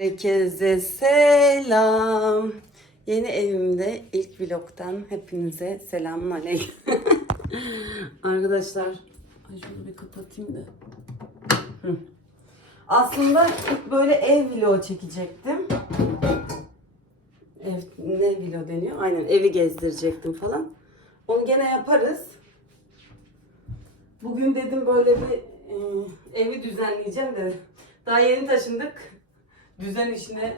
Herkese selam. Yeni evimde ilk vlogtan hepinize selamun aleyküm. Arkadaşlar, ay şunu bir kapatayım da. Aslında ilk böyle ev vlogu çekecektim. Ev, ne vlog deniyor? Aynen evi gezdirecektim falan. Onu gene yaparız. Bugün dedim böyle bir e, evi düzenleyeceğim de daha yeni taşındık. Düzen işine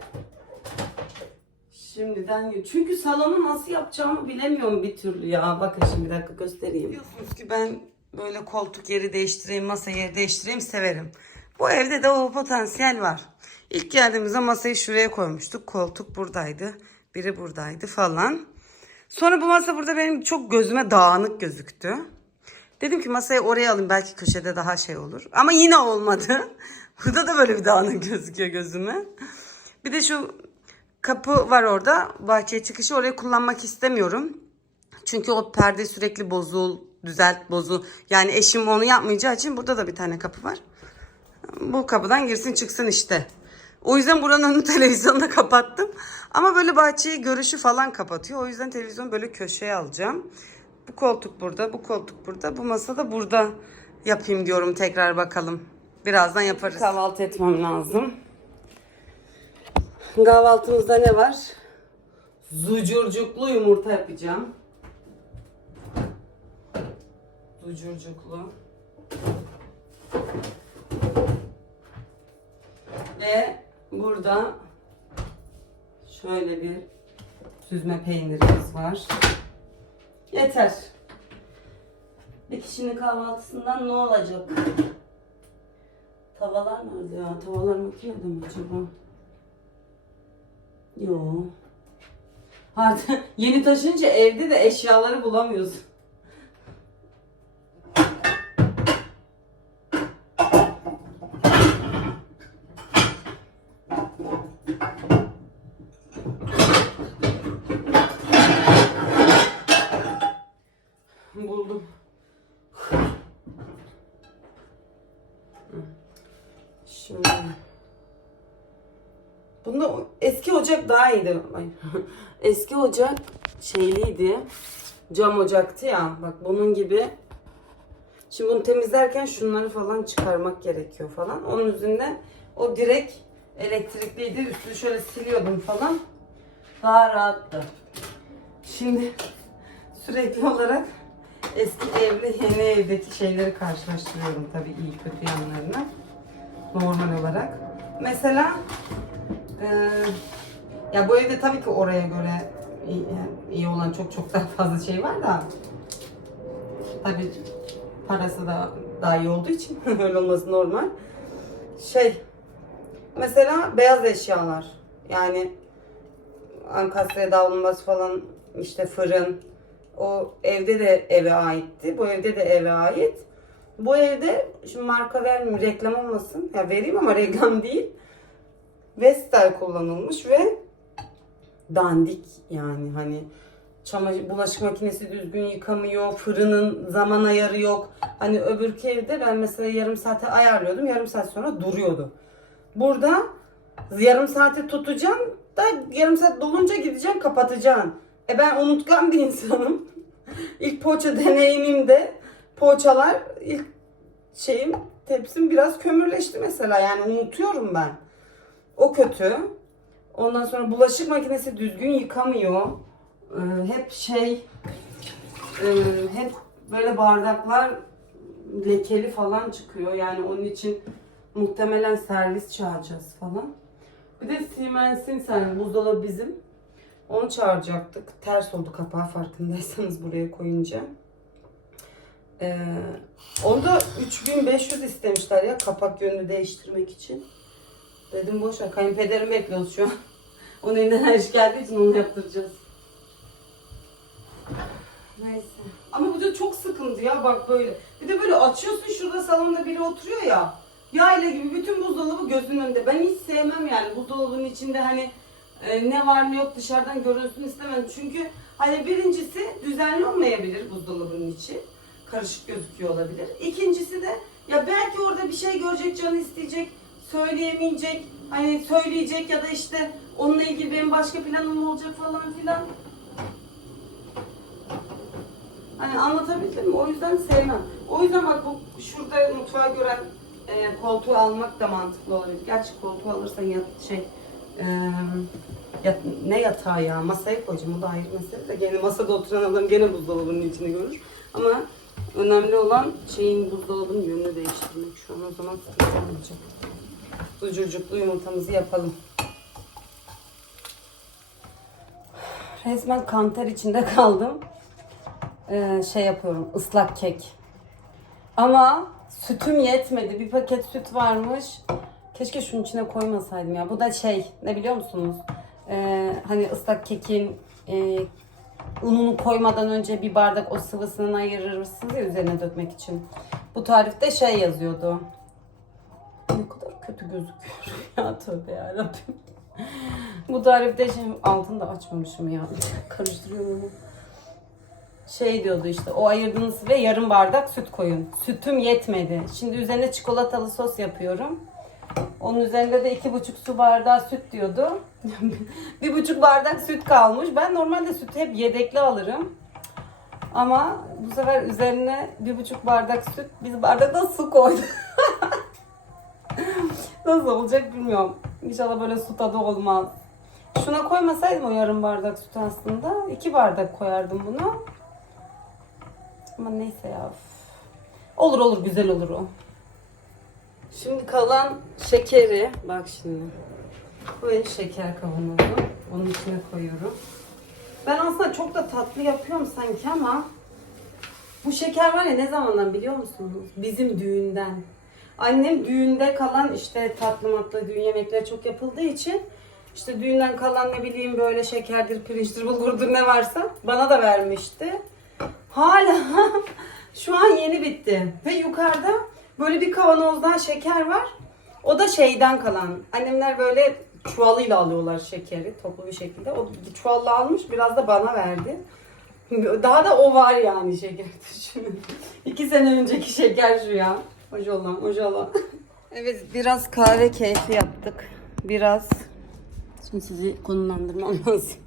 şimdiden çünkü salonu nasıl yapacağımı bilemiyorum bir türlü ya. Bakın şimdi bir dakika göstereyim. Biliyorsunuz ki ben böyle koltuk yeri değiştireyim, masa yeri değiştireyim severim. Bu evde de o potansiyel var. İlk geldiğimizde masayı şuraya koymuştuk. Koltuk buradaydı. Biri buradaydı falan. Sonra bu masa burada benim çok gözüme dağınık gözüktü. Dedim ki masayı oraya alayım belki köşede daha şey olur. Ama yine olmadı. Burada da böyle bir dağınık gözüküyor gözüme. Bir de şu kapı var orada. Bahçeye çıkışı orayı kullanmak istemiyorum. Çünkü o perde sürekli bozul, düzelt, bozul. Yani eşim onu yapmayacağı için burada da bir tane kapı var. Bu kapıdan girsin çıksın işte. O yüzden buranın televizyonla kapattım. Ama böyle bahçeyi görüşü falan kapatıyor. O yüzden televizyonu böyle köşeye alacağım. Bu koltuk burada, bu koltuk burada, bu masa da burada yapayım diyorum tekrar bakalım. Birazdan yaparız. Kahvaltı etmem lazım. Kahvaltımızda ne var? Zucurcuklu yumurta yapacağım. Zucurcuklu. Ve burada şöyle bir süzme peynirimiz var. Yeter. Bir kişinin kahvaltısından ne olacak? Tavalar nerede ya? Tavalar makinede mi acaba? Yo. Artık yeni taşınınca evde de eşyaları bulamıyoruz. Ocak daha iyiydi. Ay. eski ocak şeyliydi. Cam ocaktı ya. Bak bunun gibi. Şimdi bunu temizlerken şunları falan çıkarmak gerekiyor falan. Onun yüzünden o direkt elektrikliydi. Üstünü şöyle siliyordum falan. Daha rahattı. Şimdi sürekli olarak eski evle yeni evdeki şeyleri karşılaştırıyorum tabii iyi kötü yanlarını normal olarak. Mesela eee, ya bu evde tabii ki oraya göre iyi, iyi olan çok çok daha fazla şey var da tabii parası da daha iyi olduğu için öyle olması normal. Şey mesela beyaz eşyalar yani Ankastra'ya dağılması falan işte fırın o evde de eve aitti. Bu evde de eve ait. Bu evde şimdi marka vermeyeyim reklam olmasın. Ya vereyim ama reklam değil. Vestel kullanılmış ve dandik yani hani çamaşır bulaşık makinesi düzgün yıkamıyor, fırının zaman ayarı yok. Hani öbürkü evde ben mesela yarım saate ayarlıyordum, yarım saat sonra duruyordu. Burada yarım saate tutacağım da yarım saat dolunca gideceğim kapatacağım. E ben unutkan bir insanım. İlk poğaça deneyimimde poğaçalar ilk şeyim tepsim biraz kömürleşti mesela yani unutuyorum ben. O kötü. Ondan sonra bulaşık makinesi düzgün yıkamıyor. Ee, hep şey e, hep böyle bardaklar lekeli falan çıkıyor. Yani onun için muhtemelen servis çağıracağız falan. Bir de Siemens'in sen buzdolabı bizim. Onu çağıracaktık. Ters oldu kapağı farkındaysanız buraya koyunca. Ee, onda 3500 istemişler ya kapak yönünü değiştirmek için. Dedim boş ver kayınpederim bekliyoruz şu an. Onun elinden her iş geldiği için onu yaptıracağız. Neyse. Ama bu da çok sıkıntı ya bak böyle. Bir de böyle açıyorsun şurada salonda biri oturuyor ya. Yayla gibi bütün buzdolabı gözünün önünde. Ben hiç sevmem yani buzdolabının içinde hani e, ne var ne yok dışarıdan görünsün istemem. Çünkü hani birincisi düzenli olmayabilir buzdolabının içi. Karışık gözüküyor olabilir. İkincisi de ya belki orada bir şey görecek, canı isteyecek, söyleyemeyecek. Hani söyleyecek ya da işte onunla ilgili benim başka planım olacak falan filan. Hani anlatabildim mi? O yüzden sevmem. O yüzden bak bu şurada mutfağı gören e, koltuğu almak da mantıklı olabilir. Gerçi koltuğu alırsan yat, şey e, yat, ne yatağı ya masaya koyacağım o da ayrı mesele de gene masada oturan adam gene buzdolabının içini görür. Ama önemli olan şeyin buzdolabının yönünü değiştirmek. Şu an o zaman sıkıntı olmayacak. Sucucuklu yumurtamızı yapalım. Resmen kanter içinde kaldım. Ee, şey yapıyorum ıslak kek. Ama sütüm yetmedi. Bir paket süt varmış. Keşke şunun içine koymasaydım ya. Bu da şey ne biliyor musunuz? Ee, hani ıslak kekin e, ununu koymadan önce bir bardak o sıvısını ayırırsınız ya üzerine dökmek için. Bu tarifte şey yazıyordu. Ne kötü gözüküyor ya tövbe yarabbim. Bu tarifte şey altını da açmamışım ya. Karıştırıyorum onu şey diyordu işte o ayırdığınız sıvıya yarım bardak süt koyun. Sütüm yetmedi. Şimdi üzerine çikolatalı sos yapıyorum. Onun üzerinde de iki buçuk su bardağı süt diyordu. bir buçuk bardak süt kalmış. Ben normalde sütü hep yedekli alırım. Ama bu sefer üzerine bir buçuk bardak süt, bir bardak da su koydum. Nasıl olacak bilmiyorum. İnşallah böyle su tadı olmaz. Şuna koymasaydım o yarım bardak süt aslında. iki bardak koyardım bunu. Ama neyse ya. Olur olur güzel olur o. Şimdi kalan şekeri bak şimdi. Bu benim şeker kavanozu. Onun içine koyuyorum. Ben aslında çok da tatlı yapıyorum sanki ama bu şeker var ya ne zamandan biliyor musunuz? Bizim düğünden. Annem düğünde kalan işte tatlı matlı düğün yemekleri çok yapıldığı için işte düğünden kalan ne bileyim böyle şekerdir, pirinçtir, bulgurdur ne varsa bana da vermişti. Hala şu an yeni bitti. Ve yukarıda böyle bir kavanozdan şeker var. O da şeyden kalan. Annemler böyle çuvalıyla alıyorlar şekeri toplu bir şekilde. O çuvalla almış biraz da bana verdi. Daha da o var yani şeker. Düşünün. İki sene önceki şeker şu ya. Maşallah maşallah. Evet biraz kahve keyfi yaptık. Biraz. Şimdi sizi konumlandırmam lazım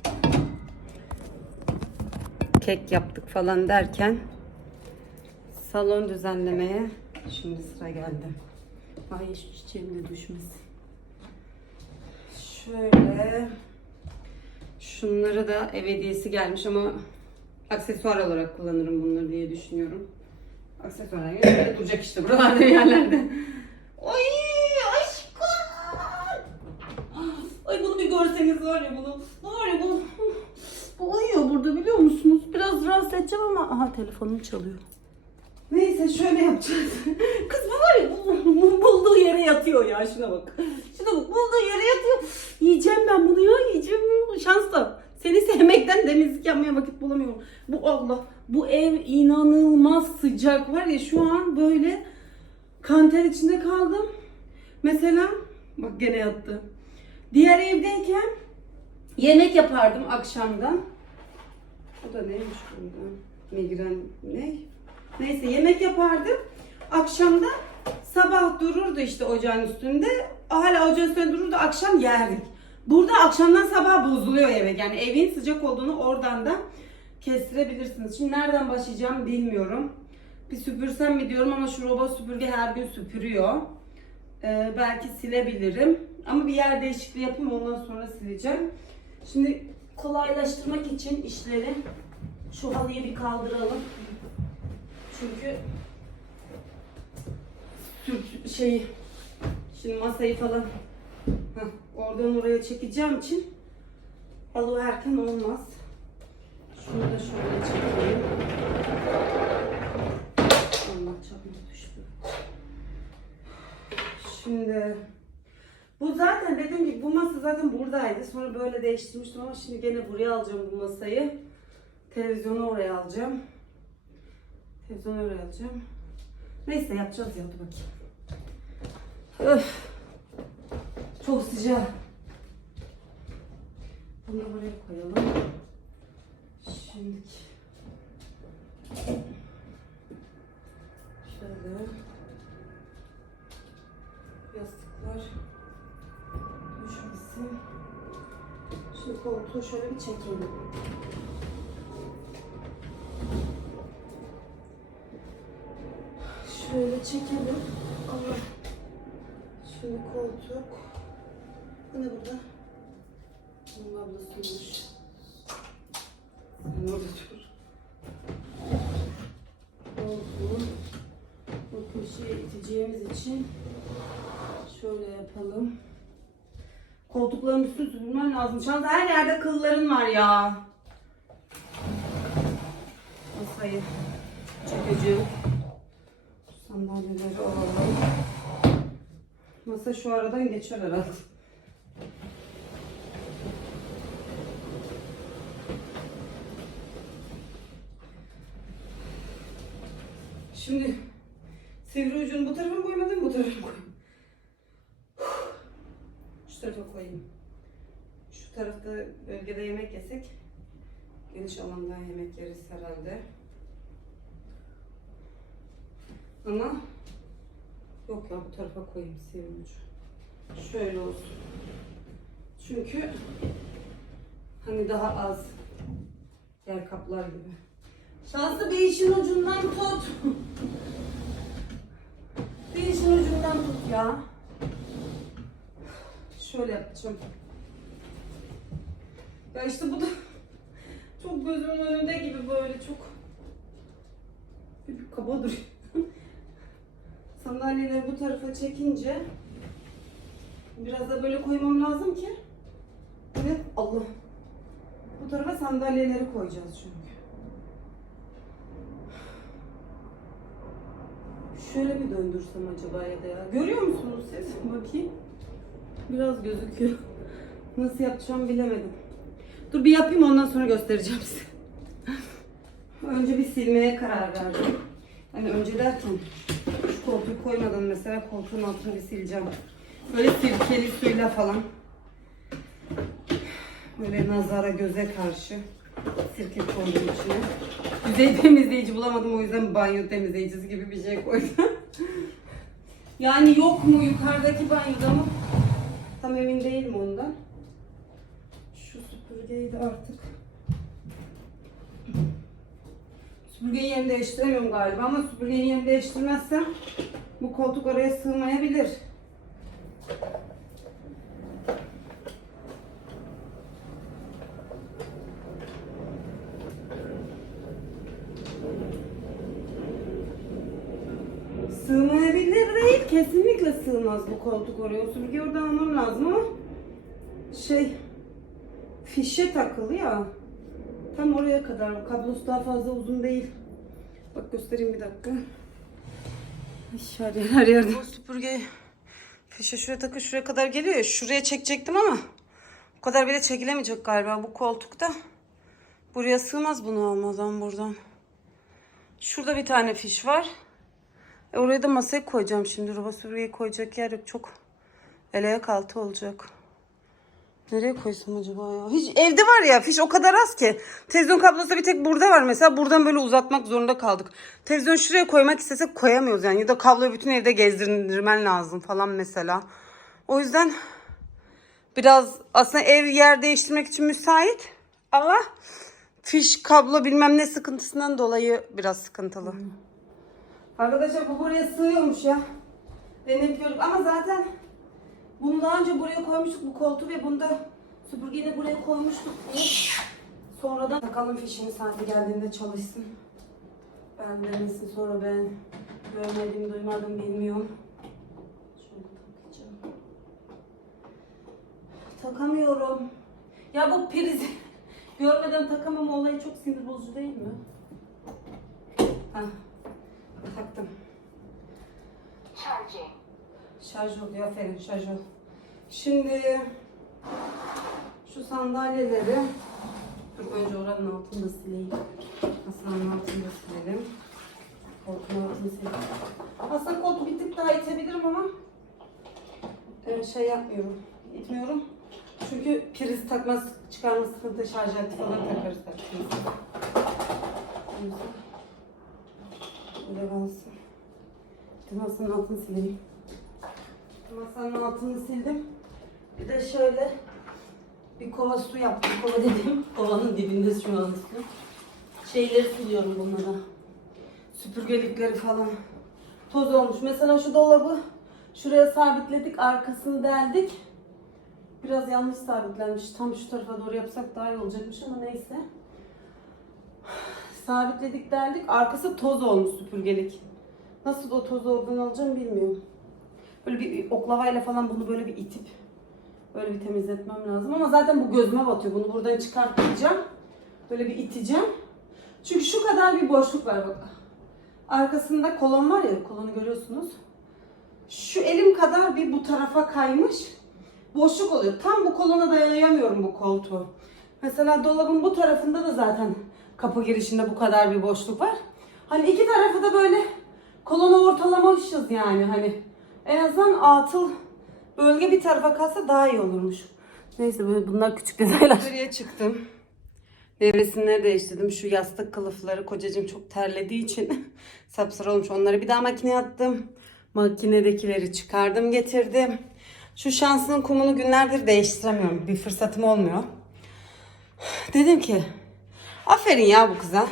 kek yaptık falan derken salon düzenlemeye şimdi sıra geldi. Ay hiç çiçeğim de düşmesin. Şöyle şunları da ev hediyesi gelmiş ama aksesuar olarak kullanırım bunları diye düşünüyorum. Aksesuar yani duracak işte buralarda bir yerlerde. Ay aşkım. Ay bunu bir görseniz var ya bunu. Var ya bunu. Bu uyuyor burada biliyor musunuz? Biraz rahatsız edeceğim ama aha telefonum çalıyor. Neyse şöyle yapacağız. Kız bu var ya bu- bu- bulduğu yere yatıyor ya şuna bak. Şuna bak bulduğu yere yatıyor. Yiyeceğim ben bunu ya yiyeceğim. Şans da. Seni sevmekten temizlik yapmaya vakit bulamıyorum. Bu Allah. Bu ev inanılmaz sıcak var ya şu an böyle kanter içinde kaldım. Mesela bak gene yattı. Diğer evdeyken Yemek yapardım akşamdan. O da neymiş burada? Migren ne? Neyse yemek yapardım. Akşamda sabah dururdu işte ocağın üstünde. Hala ocağın üstünde dururdu. Akşam yerdik. Burada akşamdan sabah bozuluyor yemek. Yani evin sıcak olduğunu oradan da kestirebilirsiniz. Şimdi nereden başlayacağım bilmiyorum. Bir süpürsem mi diyorum ama şu robot süpürge her gün süpürüyor. Ee, belki silebilirim. Ama bir yer değişikliği yapayım ondan sonra sileceğim. Şimdi kolaylaştırmak için işleri şu halıyı bir kaldıralım. Çünkü şeyi şimdi masayı falan heh, oradan oraya çekeceğim için halı erken olmaz. Şunu da şöyle çekeyim. Allah çabuk düştü. Şimdi bu zaten dediğim gibi bu masa zaten buradaydı. Sonra böyle değiştirmiştim ama şimdi gene buraya alacağım bu masayı. Televizyonu oraya alacağım. Televizyonu oraya alacağım. Neyse yapacağız ya bakayım. Öf. Çok sıcak. Bunu buraya koyalım. Şimdi şöyle yastıklar Şimdi koltuğu şöyle bir çekelim. Şöyle çekelim. Allah. Şimdi koltuk. Bu ne burada? Bunun ablasıymış. Sen orada dur. Bu köşeye iteceğimiz için şöyle yapalım. Koltukların üstünü süpürmem lazım. Şu anda her yerde kılların var ya. Masayı çekeceğim. Sandalyeleri alalım. Masa şu aradan geçer herhalde. Şimdi sivri ucunu bu tarafa koymadım bu tarafa koyayım? Şu tarafa koyayım. Şu tarafta bölgede yemek yesek geniş alanda yemek yeriz herhalde. Ama yok ya bu tarafa koyayım sivri ucu. Şöyle olsun. Çünkü hani daha az yer kaplar gibi. Şanslı bir işin ucundan tut. Bir işin ucundan tut ya. Şöyle yapacağım. Ya işte bu da çok gözümün önünde gibi böyle çok bir, bir kaba duruyor. Sandalyeleri bu tarafa çekince biraz da böyle koymam lazım ki Evet Allah. Bu tarafa sandalyeleri koyacağız çünkü. Şöyle bir döndürsem acaba ya da ya. Görüyor musunuz siz? Bakayım. Biraz gözüküyor. Nasıl yapacağım bilemedim. Dur bir yapayım ondan sonra göstereceğim size. Önce bir silmeye karar verdim. Hani önce derken şu koltuğu koymadan mesela koltuğun altını bir sileceğim. Böyle sirkeli suyla falan. Böyle nazara göze karşı sirke koydum içine. Yüzey temizleyici bulamadım o yüzden banyo temizleyicisi gibi bir şey koydum. yani yok mu yukarıdaki banyoda mı? Tam emin değilim ondan. Şu süpürgeyi de artık Süpürgeyi yerini değiştiremiyorum galiba ama süpürgeyi yerini değiştirmezsem bu koltuk oraya. Sığmayabilir değil, kesinlikle sığmaz bu koltuk oraya. O süpürgeyi oradan almam lazım ama şey fişe takılı ya. Tam oraya kadar. Kablosu daha fazla uzun değil. Bak göstereyim bir dakika. Her yer her yerde. Bu süpürge fişe şuraya takı şuraya kadar geliyor ya. Şuraya çekecektim ama o kadar bile çekilemeyecek galiba bu koltukta. Buraya sığmaz bunu almadan buradan. Şurada bir tane fiş var. E oraya da masaya koyacağım şimdi. Roba süpürgeyi koyacak yer yok. Çok el ayak altı olacak. Nereye koysam acaba ya? Hiç evde var ya fiş o kadar az ki. Televizyon kablosu bir tek burada var mesela. Buradan böyle uzatmak zorunda kaldık. Televizyon şuraya koymak istesek koyamıyoruz yani. Ya da kabloyu bütün evde gezdirmen lazım falan mesela. O yüzden biraz aslında ev yer değiştirmek için müsait. Ama fiş kablo bilmem ne sıkıntısından dolayı biraz sıkıntılı. Arkadaşlar bu buraya sığıyormuş ya. Gördük ama zaten bunu daha önce buraya koymuştuk bu koltuğu ve bunda süpürgeyi de buraya koymuştuk. Sonradan takalım fişini saati geldiğinde çalışsın. Ben denesin sonra ben görmedim duymadım bilmiyorum. Şöyle takacağım. Takamıyorum. Ya bu prizi görmeden takamam olayı çok sinir bozucu değil mi? Heh. Taktım. Charging. Şarj oluyor. Aferin şarj ol. Şimdi şu sandalyeleri dur önce oranın altını da sileyim. Masanın altını da silelim. Koltuğun altını silelim. Aslında koltuğu bir tık daha itebilirim ama e, şey yapmıyorum. İtmiyorum. Çünkü priz takmaz çıkarma sıkıntı şarj aleti falan takarız tabii. O yüzden Böyle kalsın. Bir de masanın altını sileyim. Masanın altını sildim. Bir de şöyle Bir kova su yaptım. Kova dediğim kovanın dibinde şu an su. Şeyleri siliyorum bunlara. Süpürgelikleri falan. Toz olmuş. Mesela şu dolabı şuraya sabitledik. Arkasını deldik. Biraz yanlış sabitlenmiş. Tam şu tarafa doğru yapsak daha iyi olacakmış ama neyse. Sabitledik deldik. Arkası toz olmuş süpürgelik. Nasıl o toz oradan alacağım bilmiyorum. Böyle bir oklavayla falan bunu böyle bir itip böyle bir temizletmem lazım. Ama zaten bu gözüme batıyor. Bunu buradan çıkartacağım. Böyle bir iteceğim. Çünkü şu kadar bir boşluk var bak. Arkasında kolon var ya, kolonu görüyorsunuz. Şu elim kadar bir bu tarafa kaymış boşluk oluyor. Tam bu kolona dayanamıyorum bu koltuğu. Mesela dolabın bu tarafında da zaten kapı girişinde bu kadar bir boşluk var. Hani iki tarafı da böyle kolonu ortalamışız yani hani. En azından atıl bölge bir tarafa kalsa daha iyi olurmuş. Neyse böyle bunlar küçük detaylar. Yukarıya çıktım. Nevresimleri değiştirdim. Şu yastık kılıfları kocacığım çok terlediği için sapsarı olmuş. Onları bir daha makineye attım. Makinedekileri çıkardım getirdim. Şu şansının kumunu günlerdir değiştiremiyorum. Bir fırsatım olmuyor. Dedim ki aferin ya bu kıza.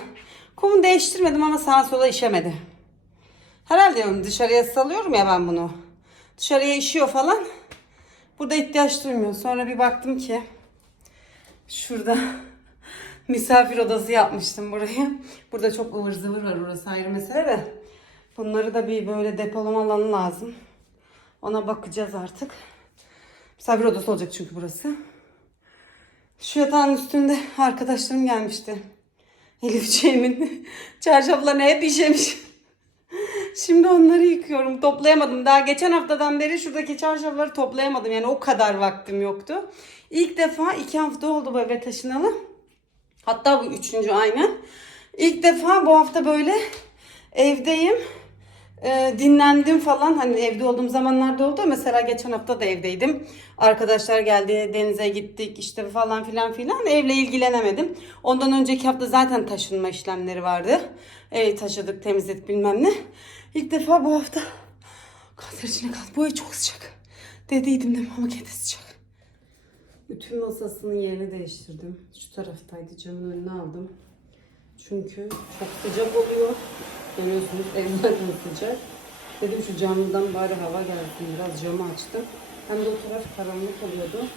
Kumu değiştirmedim ama sağa sola işemedi. Herhalde dışarıya salıyorum ya ben bunu. Dışarıya işiyor falan. Burada ihtiyaç duymuyor. Sonra bir baktım ki şurada misafir odası yapmıştım burayı. Burada çok ıvır zıvır var orası ayrı mesele de. Bunları da bir böyle depolama alanı lazım. Ona bakacağız artık. Misafir odası olacak çünkü burası. Şu yatağın üstünde arkadaşlarım gelmişti. Elif Cem'in çarşaflarını hep işemiş. Şimdi onları yıkıyorum. Toplayamadım. Daha geçen haftadan beri şuradaki çarşafları toplayamadım. Yani o kadar vaktim yoktu. İlk defa iki hafta oldu bu eve taşınalı. Hatta bu üçüncü aynen. İlk defa bu hafta böyle evdeyim. Ee, dinlendim falan. Hani evde olduğum zamanlarda oldu. Mesela geçen hafta da evdeydim. Arkadaşlar geldi, denize gittik işte falan filan filan. Evle ilgilenemedim. Ondan önceki hafta zaten taşınma işlemleri vardı. Ev taşıdık, temizledik bilmem ne. İlk defa bu hafta kanser içine kaldı. Bu ev çok sıcak. Dediydim değil ama gene sıcak. Bütün masasının yerini değiştirdim. Şu taraftaydı camın önüne aldım. Çünkü çok sıcak oluyor. Görüyorsunuz ev zaten sıcak. Dedim şu camdan bari hava gelsin. Biraz camı açtım. Hem de o taraf karanlık oluyordu.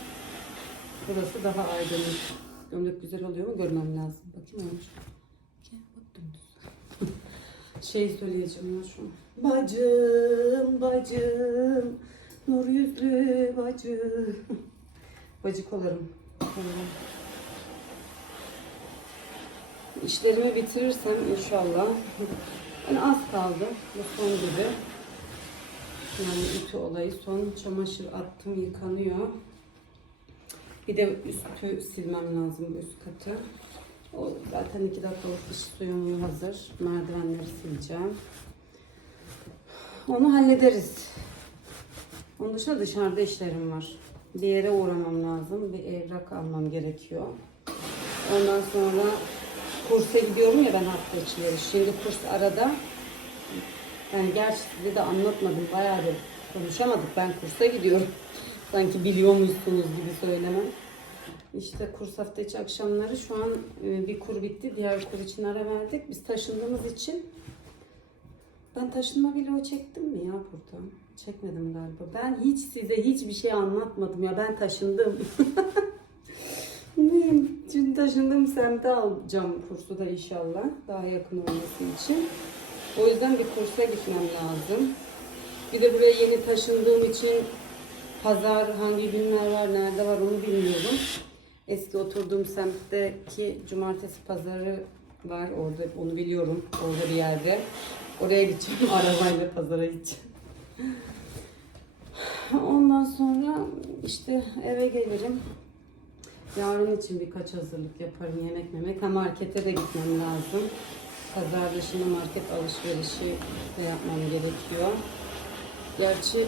Burası daha aydınlık. Gömlek güzel oluyor mu görmem lazım. Bakayım olmuş. Şey söyleyeceğim ya şu. Bacım, bacım, nur yüzlü bacım. Bacık olurum. Tamam. İşlerimi bitirirsem inşallah. Yani az kaldı. Bu son gibi. Yani ütü olayı son. Çamaşır attım yıkanıyor. Bir de üstü silmem lazım bu üst katı. O zaten iki dakikalık dış suyum hazır. Merdivenleri sileceğim. Onu hallederiz. Onun dışında dışarıda işlerim var. Bir yere uğramam lazım. Bir evrak almam gerekiyor. Ondan sonra kursa gidiyorum ya ben hafta içleri. Şimdi kurs arada. Yani gerçi size de anlatmadım. Bayağı bir konuşamadık. Ben kursa gidiyorum. Sanki biliyormuşsunuz gibi söylemem. İşte kurs hafta içi akşamları şu an e, bir kur bitti. Diğer kur için ara verdik. Biz taşındığımız için ben taşınma vlogu çektim mi ya burada? Çekmedim galiba. Ben hiç size hiçbir şey anlatmadım ya. Ben taşındım. Neyim? Şimdi taşındığım semte alacağım kursu da inşallah. Daha yakın olması için. O yüzden bir kursa gitmem lazım. Bir de buraya yeni taşındığım için pazar hangi günler var, nerede var onu bilmiyorum. Eski oturduğum semtteki cumartesi pazarı var. Orada onu biliyorum. Orada bir yerde. Oraya gideceğim. Arabayla pazara gideceğim. Ondan sonra işte eve gelirim. Yarın için birkaç hazırlık yaparım. Yemek memek. Ha markete de gitmem lazım. Pazar dışında market alışverişi de yapmam gerekiyor. Gerçi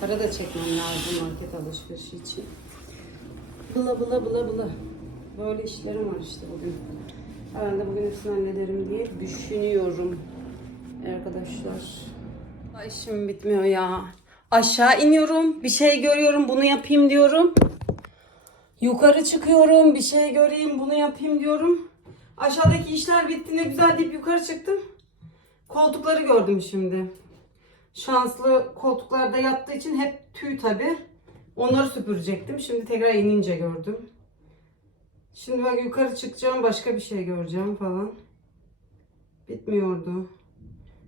para da çekmem lazım market alışverişi için. Bula bula bula bula. Böyle işlerim var işte bugün. Herhalde bugün hepsini hallederim diye düşünüyorum. Arkadaşlar. Ay işim bitmiyor ya. Aşağı iniyorum. Bir şey görüyorum. Bunu yapayım diyorum. Yukarı çıkıyorum, bir şey göreyim, bunu yapayım diyorum. Aşağıdaki işler bitti ne güzel deyip yukarı çıktım. Koltukları gördüm şimdi. Şanslı koltuklarda yattığı için hep tüy tabi. Onları süpürecektim. Şimdi tekrar inince gördüm. Şimdi bak yukarı çıkacağım başka bir şey göreceğim falan. Bitmiyordu.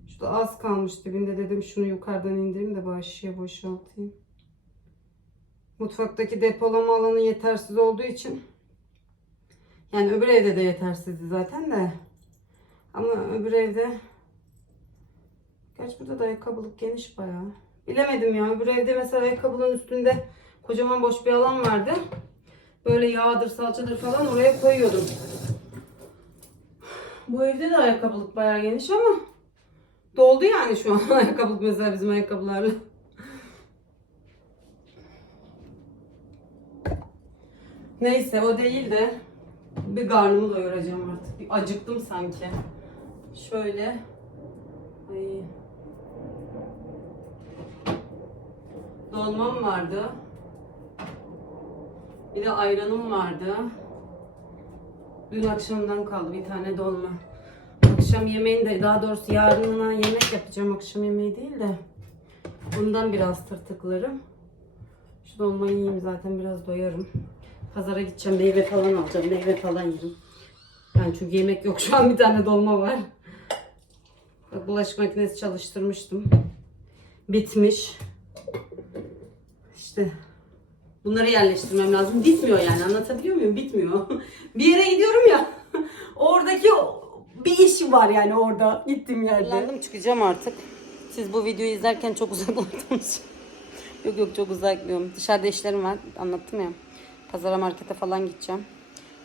Şurada az kalmış dibinde dedim şunu yukarıdan indireyim de bari şişeye boşaltayım. Mutfaktaki depolama alanı yetersiz olduğu için yani öbür evde de yetersizdi zaten de ama öbür evde Gerçi burada da ayakkabılık geniş bayağı. Bilemedim ya. Öbür evde mesela ayakkabının üstünde kocaman boş bir alan vardı. Böyle yağdır, salçadır falan oraya koyuyordum. Bu evde de ayakkabılık bayağı geniş ama doldu yani şu an ayakkabılık mesela bizim ayakkabılarla. Neyse o değil de bir karnımı doyuracağım artık. Bir acıktım sanki. Şöyle. Ay. Dolmam vardı. Bir de ayranım vardı. Dün akşamdan kaldı bir tane dolma. Akşam yemeğinde daha doğrusu yarınına yemek yapacağım akşam yemeği değil de. Bundan biraz tırtıklarım. Şu dolmayı yiyeyim zaten biraz doyarım. Pazara gideceğim meyve falan alacağım. Meyve falan yiyeyim. Yani çünkü yemek yok şu an bir tane dolma var. Bak bulaşık makinesi çalıştırmıştım. Bitmiş. İşte bunları yerleştirmem lazım. Bitmiyor yani anlatabiliyor muyum? Bitmiyor. bir yere gidiyorum ya. Oradaki bir iş var yani orada gittiğim yerde. Kullandım çıkacağım artık. Siz bu videoyu izlerken çok uzaklardınız. yok yok çok uzaklıyorum. Dışarıda işlerim var. Anlattım ya. Pazara markete falan gideceğim.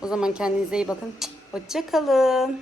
O zaman kendinize iyi bakın. Hoşça kalın.